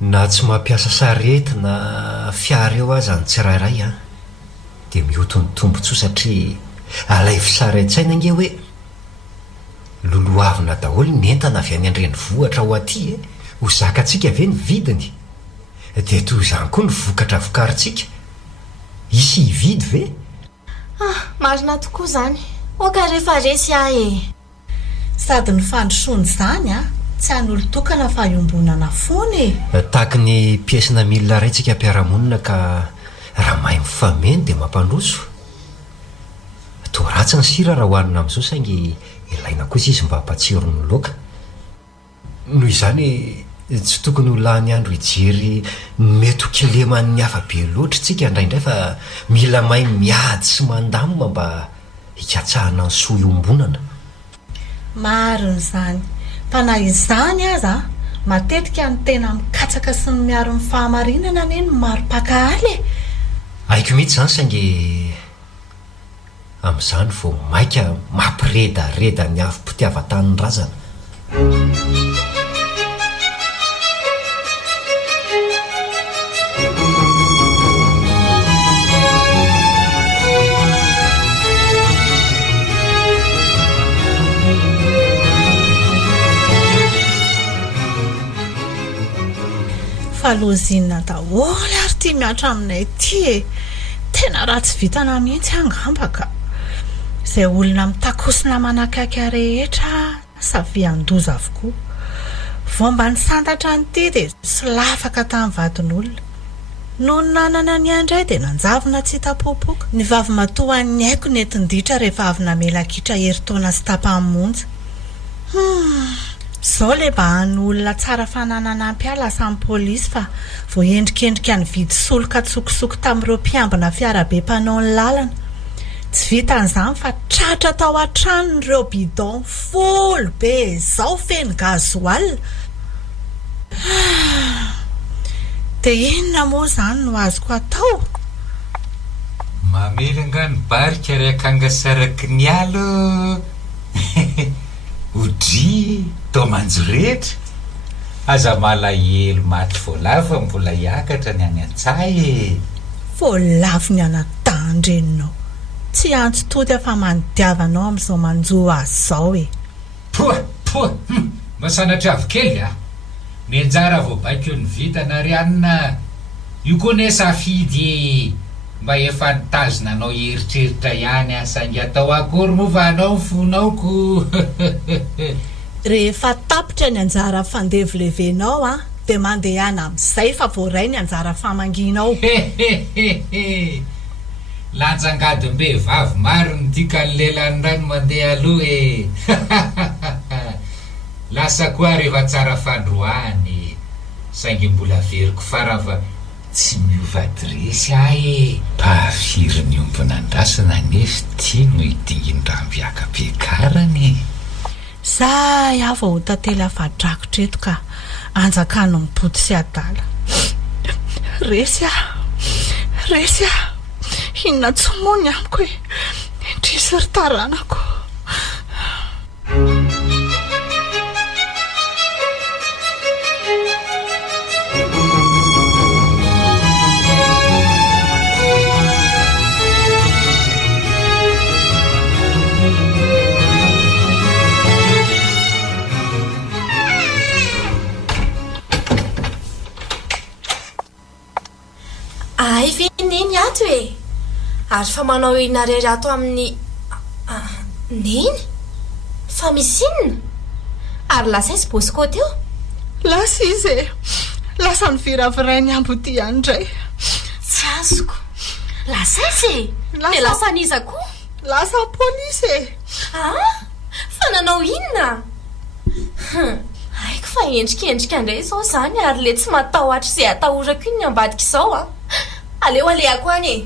na tsy mampiasa sarety na fiara eo aza ny tsirairay dia mioto ny tombotsoa satria alay fisaretsaina nge hoe loloavina daholo ny entana avy any an-drenivohitra ho aty ho zakatsika ve ny vidiny dia toy izany koa ny vokatra vokarintsika isy hividy ve? Marina tokoa zany. Oka rehefa resy ahy e. Sady ny fandrosoany zany tsy hanolo-tokana fa iombonana fony e. Taky ny piesina milina ray tsika mpiaramonina ka raha mahay mifameno dia mampandroso. Toa ratsy ny sira raha hohanina amin'izao saingy ilaina kosa izy mba hampatsiro ny loaka. Noho izany tsy tokony ho lany andro hijery mety ho kileman'ny hafa be loatra tsika indraindray fa mila mahay miady sy mandamina mba hikatsahana ny soa iombonana. Marina izany. Fa na izany aza matetika ny tena mikatsaka sy ny miaro ny fahamarinana neny maro-pakahaly e. Haiko mihitsy zany saingy amin'izany vao maika mampiredareda ny avim-pitiavan-tany ny razana. Falozina daholo ary tia miatra aminay ty e. Tena raha tsy vitana mihitsy angamba ka. Izay olona mitakosina manakaiky rehetra savian-doza avokoa. Vao mba nisantatra an'ity dia sy lafaka tamin'ny vadin'olona. no nanana ny andray dia nanjavona tsy hitapopoka ny vavy matoa ny haiko ny entinditra rehefa avy namelakitra heritaona sy tapa-monja zao le mba hany olona tsara fananana mpiala samy polisy fa vo endrikendrika ny vidy soloka tsokosoko tamin'ireo mpiambina fiarabe mpanao ny lalana tsy vitan'izany fa tratra tao an-trano ireo bidon folo be zao feno gazoal dia inona moa zany no azoko atao mamelanga ny barika reakangasaraky ny alo odry tomanjo rehetra aza malahelo maty voalava mbola hiakatra ny any an-tsay voalavo ny anatandreninao tsy antso tody afa manodiavanao amin'izao manjoa azy zao e poa masanatra avokely a ny anjara voabaiko ny vitana ry anina io koa ne safidy mba efa nitazona anao eritreritra ihany asaingy atao akory moa va anao fonaoko rehefa tapitra ny anjara fandevolevenao a dia mandehana amin'izay fa voaray ny anjara famanginao lanjangadimbe vavy maro ny tika ny lelan'ny ray no mandeha aloha e lasa koa rehefa tsara fandroany saingy mbola veriko farava tsy miova adresy ahy pahafiry ny ombona andrasana nefa tia no hidingindramy akapiakarany zay ava ho tantely afadrakotra eto ka anjakano mipody sy adala resy a inona tsy mony amiko hoe indrisy ry taranako ay ve neny ato e ary fa manao inarery ato amin'ny neny fa misy inona ary lasa izy bosiko teo lasa izy e lasa niviraviray ny amboty andray tsy azoko lasa izy e dia lasa niza koa lasa polisy e fa nanao inona aiko fa endrikendrika indray izao zany ary le tsy matahotra izay atahorako iny ny ambadika izao a aleo aleako any e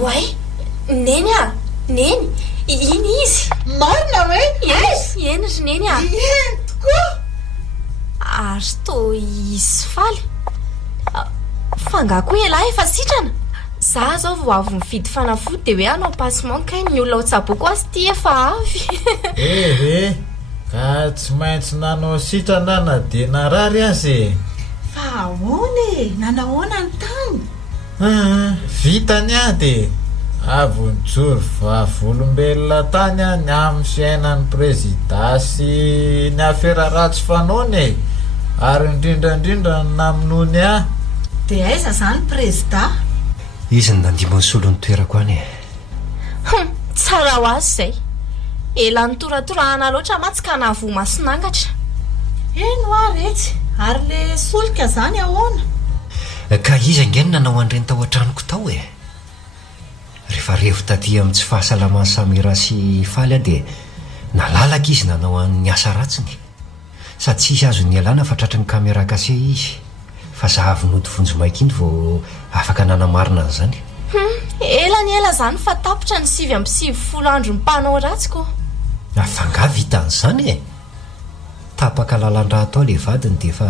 oay neny a neny iny izy marina hoe eny ry neny a entoko ary to izy faly fangako elahy efa sitrana za zao vo avy mividy fanafody dia hoe anao passement kay ny olona ho tsaboko azy ty efa avy ehe ka tsy maintsy nanao sitrana na dia narary azy fa ahoana e nanahoana ny tany vitany a dia avy nijoro vavolombelona tany a ny amin'ny fiainan'ny prezidasy ny afera ratsy fanaony e ary indrindrandrindra naminony a dia aiza zany prezida izy ny nandimony solo ny toerako any tsara ho azy zay ela nytoratorahana loatra matsy ka nahavo masinangatra eno ary etsy ary le solika zany ahoana ka izy angeny nanao an'ireny tao an-tranoko tao e rehefa revo taty amin'ny tsy fahasalaman'ny samira sy faly a dia nalalaka izy nanao an'ny asa ratsiny sady tsisy azo ny alana fa tratry ny kamera kase izy fa zahavy nody vonjomaika iny vao afaka nanamarina an'izany ela ny ela zany fa tapitra ny 7 andro ny mpanao ratsiko afanga vita an'izany e tapaka lalan-draha atao le vadiny dia efa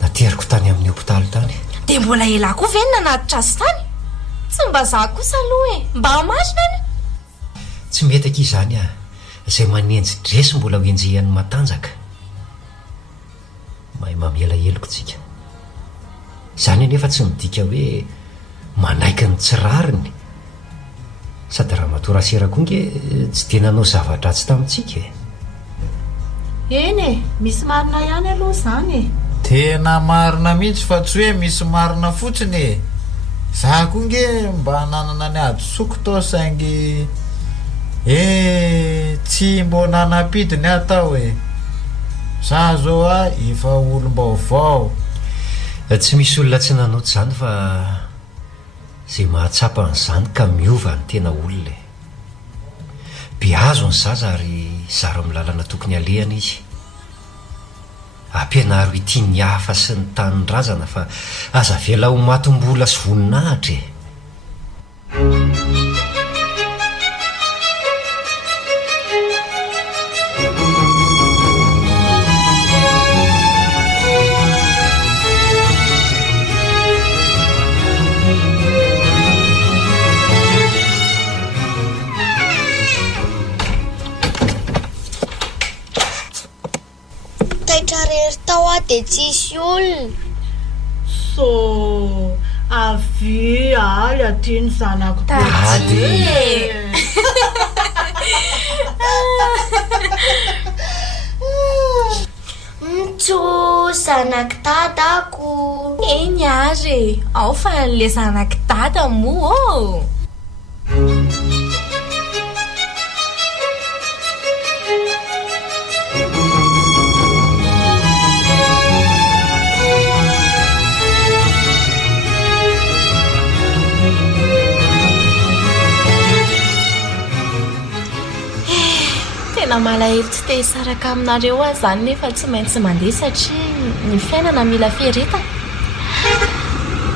nateriko tany amin'ny hopitaly tany dia mbola ela koa ve ny nanatitra azy tany tsy mba za kosa aloha e mba marina any tsy mety aky izany a izay manenjy dresy mbola ho enjehan'ny matanjaka mahay mamelaheloko tsika izany anefa tsy midika hoe manaiky ny tsirariny sady raha matora sera koa nge tsy dia nanao zavatra tsy tamintsika e eny e misy marina ihany aloha zany e. tena marina mihitsy fa tsy hoe misy marina fotsiny e. Za koa nge mba nanana ny adosoko tao saingy tsy mbo nanapidiny atao e. Za zao a efa olom-baovao. Tsy misy olona tsy nanoty zany fa zay mahatsapa n'izany ka miova ny tena olona e. Biazo ny zaza ary zaro amin'ny lalana tokony alehana izy. Ampianaro ity ny hafa sy ny tanin-drazana fa aza vela ho matom-bola sy voninahitra e. Dia tsisy olona so avy aly aty ny zanako Tso zanak dadako. Eny ary ao fa le zanak dada mo ô. Tena malahelo tsy te hisaraka aminareo azy zany nefa tsy maintsy mandeha satria ny fiainana mila fieretana.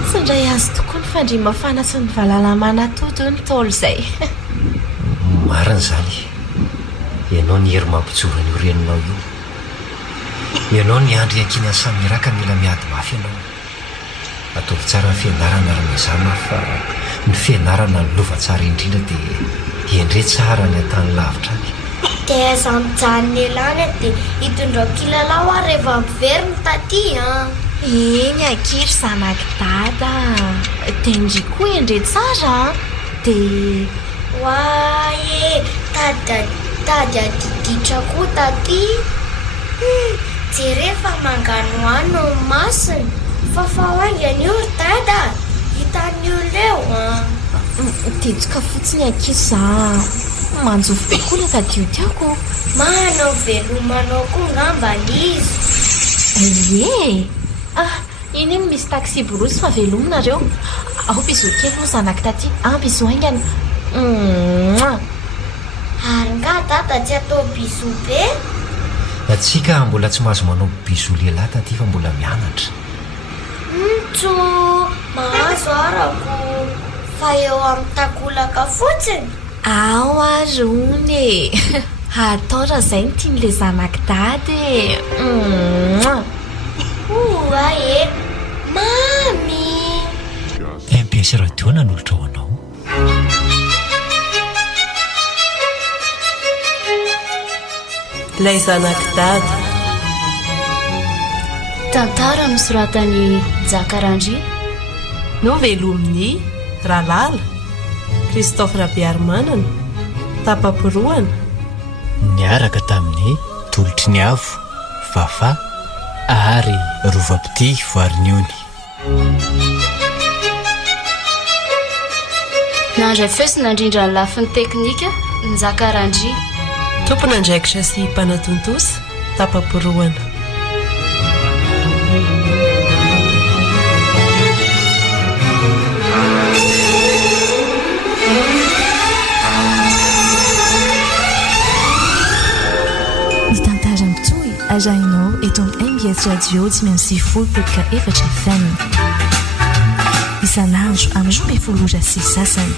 Tsy indray azo tokoa ny fandriana mafana sy ny vahalalana toto ny tolo izay. Marina zany. Ianao ny hery mampijoro ny oreninao io. Ianao ny andry ankiny any samiraka mila miady mafy ianao. Ataovy tsara ny fianarana ary fa ny fianarana ny lova tsara indrindra dia endre tsara ny atany lavitra any. Dia aza mijanona elany dia hitondra kilalao ary rehefa miverina taty Eny ankiry zanak dada. Dia ndrikoa endre tsara dia Waye tady adiditra koa taty. Jerefa mangano ano masina fa fahaingany io dada hitan'ny olona tetsika fotsiny ankizy za manjofo be koa la tadio tiako. Manao velomanao koa ngambany izy. Iny misy taxi borosy fa velominareo. Ao biso kely ho zanak taty. Biso aingany. Ary nga dada tsy atao biso be. Atsika mbola tsy mahazo manao biso lehilahy taty fa mbola mianatra. Tso mahazo arako fa eo amin'ny takolaka fotsiny. Ao arony atao raha zay ny tian'le zanak dady. Ae mami MPS radio nanolotra ho anao. Ilay zanak dady. Tantara nosoratany Jakarandry. Novelomin'ny Ralala, Christophe Rabiarimanana, Tapaporoana. Niaraka tamin'ny tolotry ny avo, Fafa ary Rovapity Voariniony. Nandray fesina indrindra ny lafiny teknika ny Jakarandry. Tompona andraikitra sy mpanatontosa Tapaporoana. Ny tantara mitohy arahinao eto amin'ny MBS Radio 90.4 FM. Isan'andro amin'ny 12 sy sasany.